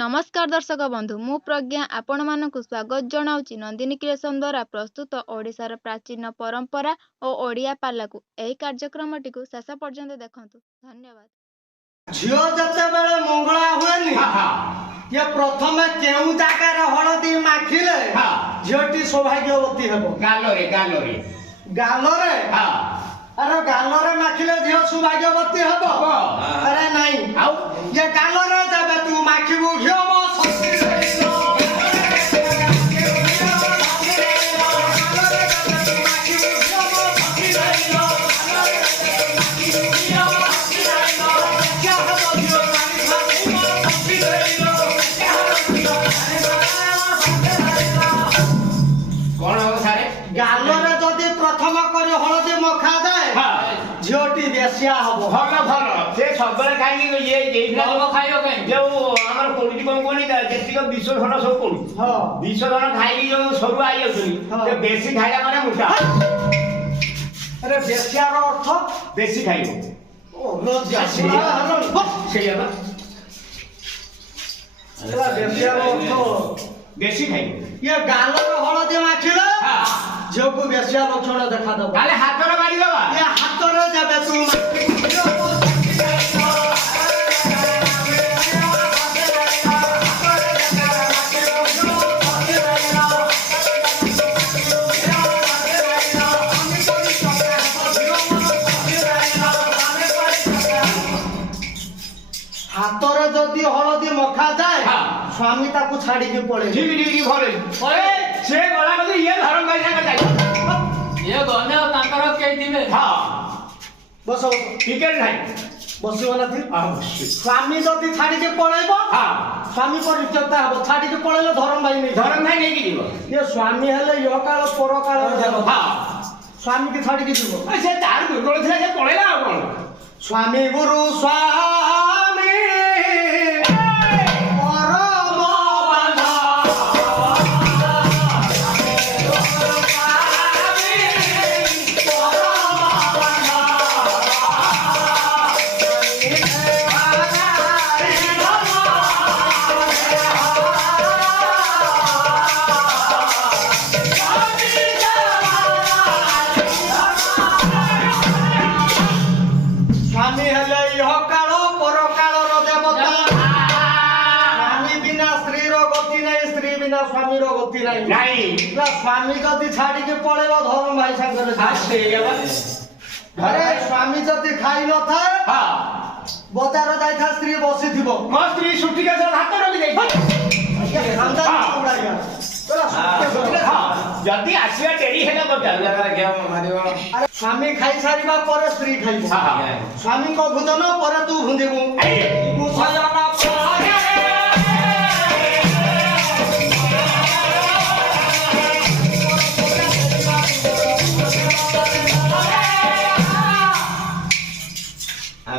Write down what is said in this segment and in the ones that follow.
नमस्कार दर्शक बंधु मु प्रज्ञा आपण मानक स्वागत जनाऊँच नंदिनी क्रिएशन द्वारा प्रस्तुत ओडिशार प्राचीन परंपरा और ओडिया पालाकू एही कार्यक्रमटी को शेष पर्यंत देखंतु धन्यवाद। झियो जते बेले मंगला हुएनी ये प्रथमे केउ जागा रे हळदी माखिले झियोटी सौभाग्यवती हेबो गालोरे गालोरे गालोरे अरे गालोरे माखिले झियो सौभाग्यवती हेबो अरे नहीं आउ ये गालोरे जबे तू माखिबु झियो मो सती रहिलो गालोरे जदि प्रथम करी हळदी मखा जाए झियोटी बेसिया हबो भल भल से सबले खाई ये जेइला खाइयो के जो हमर कोडी कोन कोनी जेतिक विश्वधन सब कोडी विश्वधन खाई जो सरू आई असुनी ते बेसी खाइला माने मोटा अरे बेसिया रो अर्थ बेसी खाइयो ओ रोज जासी सेया बा अरे बेसिया रो अर्थ बेसी खाइयो ये गालोरे हळदी माखिले झियोको बेसिया लक्षण देखा दबो काले हातरे मारी दबा ये हातरे जबे तू हातरे जदि हळदी मखा जाए स्वामी ताकू छाड़ी के पड़े ठीक ठीक भले ओए से गला में ये धर्म भाई संग जाई ये गने ताकर के दिबे हां बस ठीक है भाई बसियो ना थी स्वामी जदि छाड़ी के पळेबो स्वामी परिचयता हबो छाड़ी के पळेले धर्म भाई नहीं की दिबो ये स्वामी हेले यो काल पर काल देबो स्वामी के छाड़ी के दिबो से तार दुर्गल थिला से पळेला कोन स्वामी गुरु स्वामी स्वामी रो गति नहीं स्वामी जदि छाड़ी के पळेबो धर्म भाई संगे अरे स्वामी जदि खाई न थाए बजार जाई था स्त्री बसी थिबो मो स्त्री छुट्टी के साथ हाथ रखी जाई खानदान उड़ाइया जदि आसिया डेरी हेला बजार लगा क्या मारिबो अरे स्वामी खाई सारीबा पर स्त्री खाइबो स्वामी को भोजन पर तू भुंदिबो तू सजना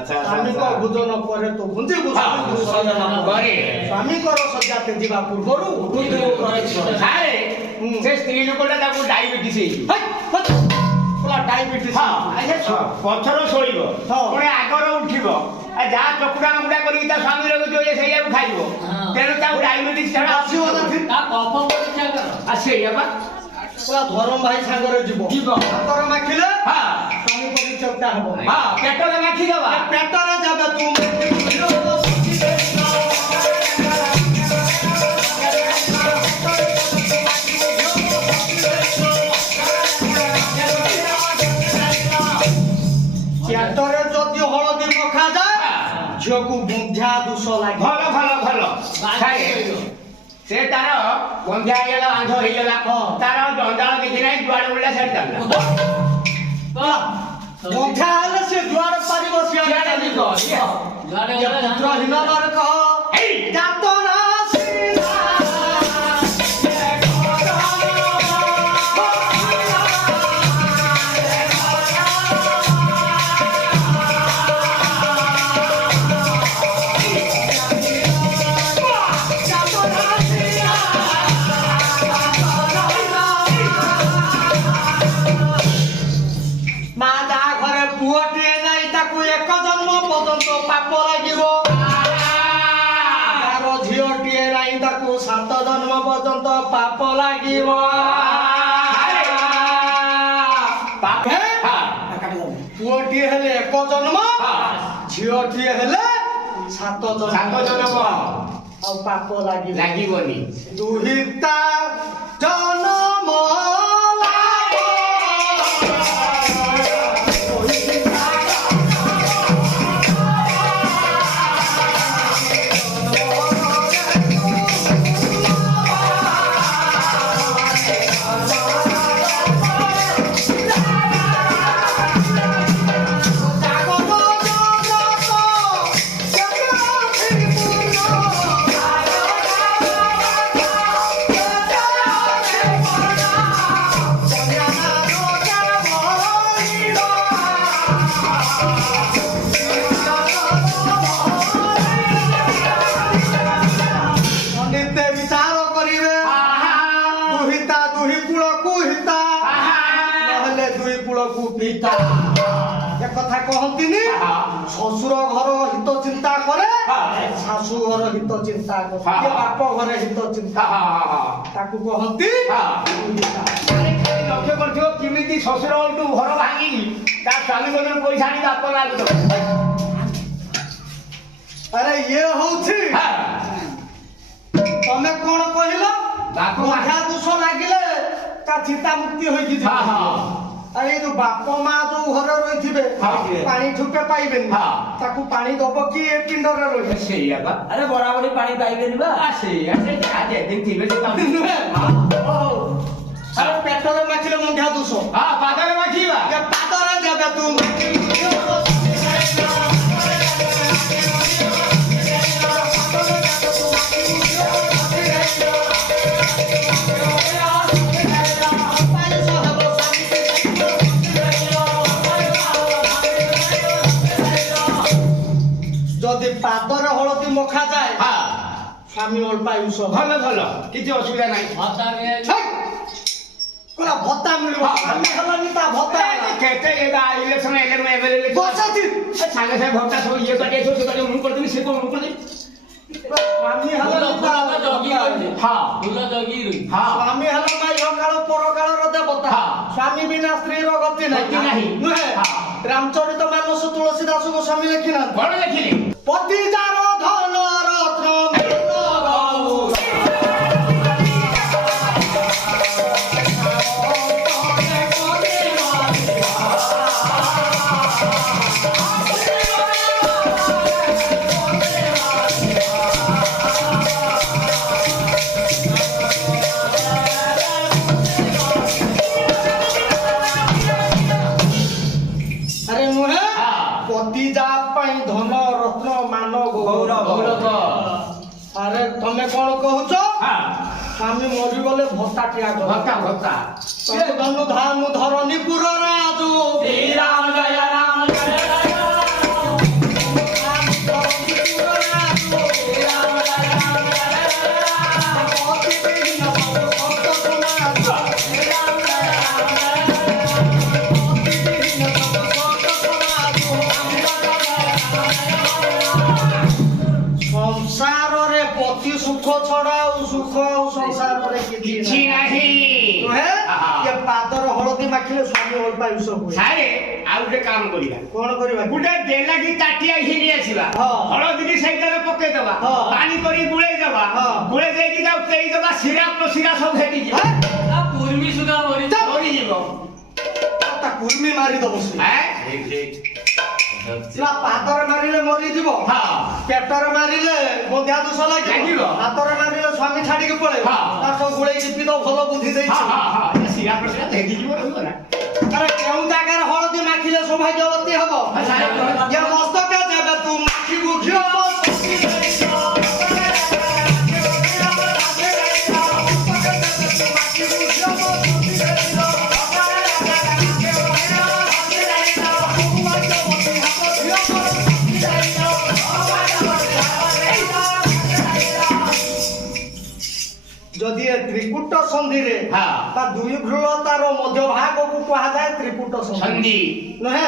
स्वामी को भोजन करे तो बुंदी स्वामी को सज्जा के जीवा पूर्वरु अरे से स्त्री लोकटा ताको डायबिटीज डायबिटीज पछर सोइबो पुणे आगर उठिबो आ जा चकुडा मुडा करी ता स्वामी रो जो ये सेया खाइबो तेनो ता डायबिटीज छडा आसीओ ना फिर ता कफ परीक्षा कर आ सेया बा पूरा धर्म भाई सांगरे जीवो हातर माखिले स्वामी परिचयता हबो पेटरे माखि दबा पेटरे जाबे तू पेटरे जदि हळदी मखा जाए झियोकू बुंझा दुस लागे भलो भलो भलो खाए से तार बंधा गेला आंध होइला तार दंडाळ किछि नै दुआड उल्ला सेट दाला बुंझा हले से दुआड पारी बसिया दुआड पुत्र हिना मार कह ए जातो ना पाप लगे ସାତ ଜନ୍ମ ସାତ ଜନ୍ମ ଆଉ ପାପ ଲାଗିବନି। ଦୁହିତା ଜନ୍ମ କଥା କହନ୍ତିନି ଶ୍ୱଶୁର ଘର ହିତ ଚିନ୍ତା କରେ ଶାଶୁ ଘର ହିତ ଚିନ୍ତା କରେ ବାପ ଘରେ ହିତ ଚିନ୍ତା ତାକୁ କହନ୍ତି। ଲକ୍ଷ୍ୟ କରିଥିବ କେମିତି ଶ୍ୱଶୁର ଘର ଭାଙ୍ଗିକି ତା ସ୍ୱାମୀ ମଧ୍ୟ ପଇସା ଆଣି ବାପ ଲାଗୁଥିବ। ଆରେ ଇଏ ହଉଛି ତମେ କଣ କହିଲ ବାପା ଦୋଷ ଲାଗିଲେ ତା ଚିନ୍ତା ମୁକ୍ତି ହୋଇକି ଆରେ ଯୋଉ ବାପ ମା ଯୋଉ ଘରେ ରହିଥିବେ ପାଣି ଠୁପେ ପାଇବେନି ତାକୁ ପାଣି ଦବ କି ଏ ପିଣ୍ଡରେ ରହିବେ ସେଇଆ ବା। ଆରେ ବରାବରି ପାଣି ପାଇବେନି ବା ସେଇଆ ଥିବେ ଆରେ ପେଟରେ ମାଖିଲେ ମୁଣ୍ଡା ଦୋଷ ପାଦରେ ମାଖିବା ପାଦରେ ଦେବେ ତୁ ଯଦି ପାଦରେ ହଳଦୀ ମଖା ଯାଏ ସ୍ୱାମୀ ଅଳ୍ପାୟୁଷ ଭଲ ଭଲ କିଛି ଅସୁବିଧା ନାହିଁ। କୋଲା ଭତ୍ତା ମିଳିବ ଆମେ ହେଲାନି ତା ଭତ୍ତା କେତେ ଇଲେକ୍ସନ ସାଙ୍ଗେ ସାଙ୍ଗେ ଭତ୍ତା ସବୁ ଇଏ କାଟି ସେ କାଟି ମୁଁ କରିଦେବି ସେ କଣ ମୁଁ କରିଦେବି ସ୍ୱାମୀ ହେଲାନି ତା ସ୍ୱାମୀ ହେଲା ମାଇ କାଳ ପରକାଳର ଦେବତା ସ୍ୱାମୀ ବିନା ସ୍ତ୍ରୀର ଗତି ନାହିଁ ନୁହେଁ। ରାମଚରିତ ମାନସ ତୁଳସୀ ଦାସ ଗୋସ୍ୱାମୀ ଲେଖିନାହାନ୍ତି କଣ ଲେଖିଲେ ପତି ଯାର ଧନ ରତ୍ନ ଧନ ରତ୍ନ ମାନ ଗୌରବ। ଆରେ ତମେ କଣ କହୁଛ ସ୍ୱାମୀ ମରିଗଲେ ଭତ୍ତା ଠିଆ ଧାନୁ ଧରନି ପୁର ରାଜୁ ରାମ ଜୟ ରାମ ଜୟ ସଂସାରରେ ପତି ସୁଖ ଛଡା ଆଉ ସୁଖ ଆଉ ସଂସାରରେ କିଛି ନାହିଁ। ପାଦର ହଳଦୀ ମାଖିଲେ ସ୍ୱାମୀ ଅଳ୍ପାୟୁଷ ହୁଏ। ସାରେ ଆଉ ଗୋଟେ କାମ କରିବା କଣ କରିବା ଗୋଟେ ବେଲାକି ତାଟିଆ ଘିରି ଆସିବା ହଳଦୀ ସେଇଟାରେ ପକେଇଦବା ପାଣି କରି ଗୁଳେଇ ଦବା ଗୁଳେଇ ଦେଇକି ତାକୁ ପେଇଦବା ଶିରା ପ୍ରଶିରା ସବୁ ଫେରିଯିବ କୁର୍ମି ସୁଧା ମରିଯିବ ତା କୁର୍ମି ମାରିଦବ ପାଦରେ ମାରିଲେ ମରିଯିବ ପେଟରେ ମାରିଲେ ବନ୍ଧ୍ୟା ଦୋଷ ଲାଗିବ ହାତରେ ମାରିଲେ ସ୍ୱାମୀ ଛାଡିକି ପଳେଇବ ତାର ସବୁ ଗୁଳେଇକି ପିଇଦବ ଭଲ ବୁଦ୍ଧି ଦେଇଛି। ଆରେ କେଉଁ ଜାଗାରେ ହଳଦୀ ମାଖିଲେ ସୌଭାଗ୍ୟବତୀ ହବ ମସ୍ତକ ଦେବେ ତୁ ମାଖିବୁ ଝିଅ যদি ত্রিকুট সন্ধিরে বা দুই ভ্রূলতার মধ্য ভাগକୁ କୁହାଯାଏ ତ୍ରିକୁଟ ସନ୍ଧି ନୁହେଁ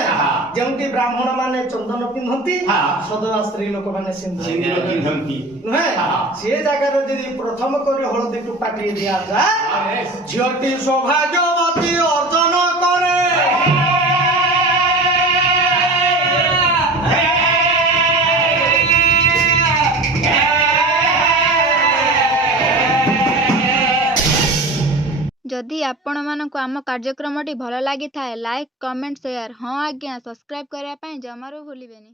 ଯେଉଁଠି ବ୍ରାହ୍ମଣ ମାନେ ଚନ୍ଦନ ପିନ୍ଧନ୍ତି ସଦବା ସ୍ତ୍ରୀ ଲୋକମାନେ ସିନ୍ଦୁର ପିନ୍ଧନ୍ତି ନୁହେଁ ସେ ଜାଗାରେ ଯଦି ପ୍ରଥମ କରି ହଳଦୀ ଟୁପା ଟିଏ ଦିଆଯାଏ ଝିଅଟି ସୌଭାଗ୍ୟବତୀ ଅର୍ଜନ କରେ। ଯଦି ଆପଣମାନଙ୍କୁ ଆମ କାର୍ଯ୍ୟକ୍ରମଟି ଭଲ ଲାଗିଥାଏ ଲାଇକ୍ କମେଣ୍ଟ ସେୟାର ହଁ ଆଜ୍ଞା ସବସ୍କ୍ରାଇବ୍ କରିବା ପାଇଁ ଜମାରୁ ଭୁଲିବେନି।